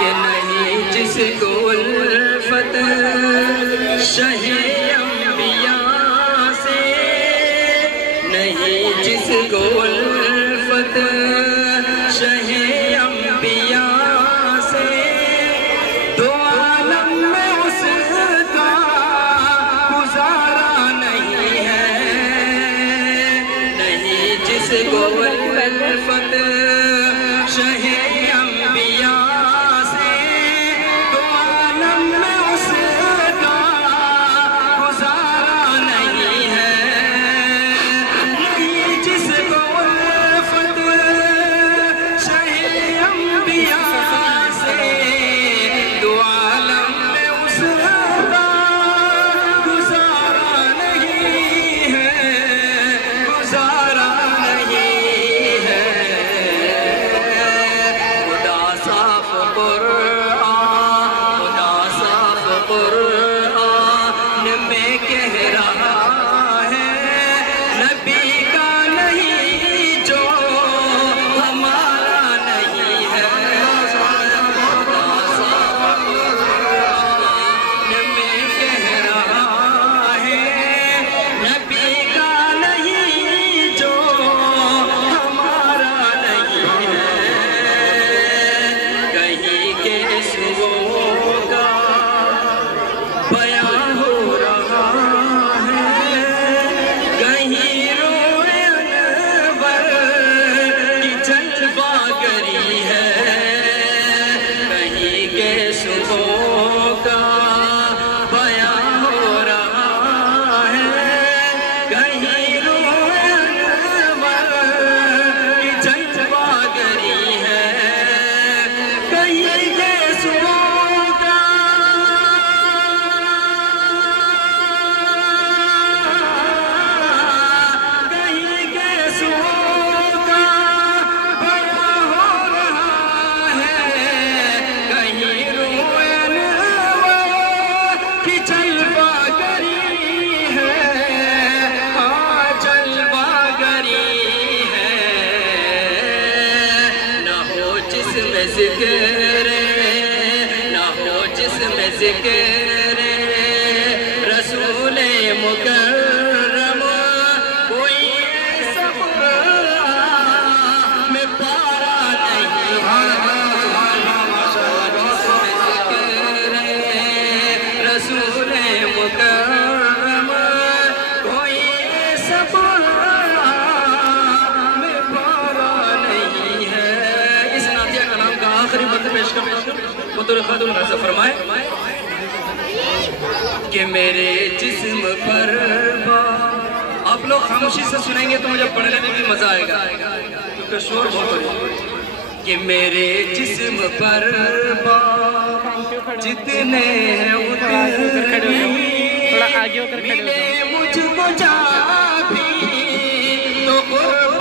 کہ نہیں جس کو الفت شہ انبیاء سے، نہیں جس کو الفت شہ انبیاء سے، دو عالم میں اس کا گزارا نہیں ہے، نہیں جس کو الفت شہ انبیاء سے، دو عالم میں اس کا گزارا نہیں ہے، نہیں جس کو الفت شہ انبیاء سے، دو عالم میں اس کا گزارا نہیں ہے، گزارا نہیں ہے۔ خدا صاف قرآن، خدا صاف قرآن میں کہہ رہا ہے، نبی کا نہیں جو ہمارا نہیں ہے، خدا صاف قرآن میں کہہ رہا ہے، نبی کا نہیں جو ہمارا نہیں ہے، کہیں کے صبح کا بیان ہو رہا ہے، کہیں روئے انور کی جلوہ گری ہے، کہیں کے صبح کا بیان ہو رہا ہے، کہیں روئے انور کی جلوہ گری ہے، کہیں کے صبح کا کہیں کے صبح کا بیان ہو رہا ہے، کہیں روئے انور کی جلوہ گری ہے، ہاں جلوہ گری ہے، نہ ہو جس میں ذکر، نہ ہو جس میں ذکر رسول مکرم، کوئی ایسا قرآن میں پارا نہیں ہے، رسول مکرم، کوئی ایسا قرآن میں پارا نہیں ہے۔ اس نعتیہ کلام کا آخری بند پیش کرتا ہوں، بطور خاتون عرض فرمائے کہ میرے جسم پر آپ لوگ خاموشی سے سنیں گے تو مجھے پڑھنے میں بھی مزہ آئے گا کیونکہ شور بہت ہو رہا ہے، کہ میرے جسم پر جتنے ہیں اتنے ملے مجھ کو جا بھی تو قربان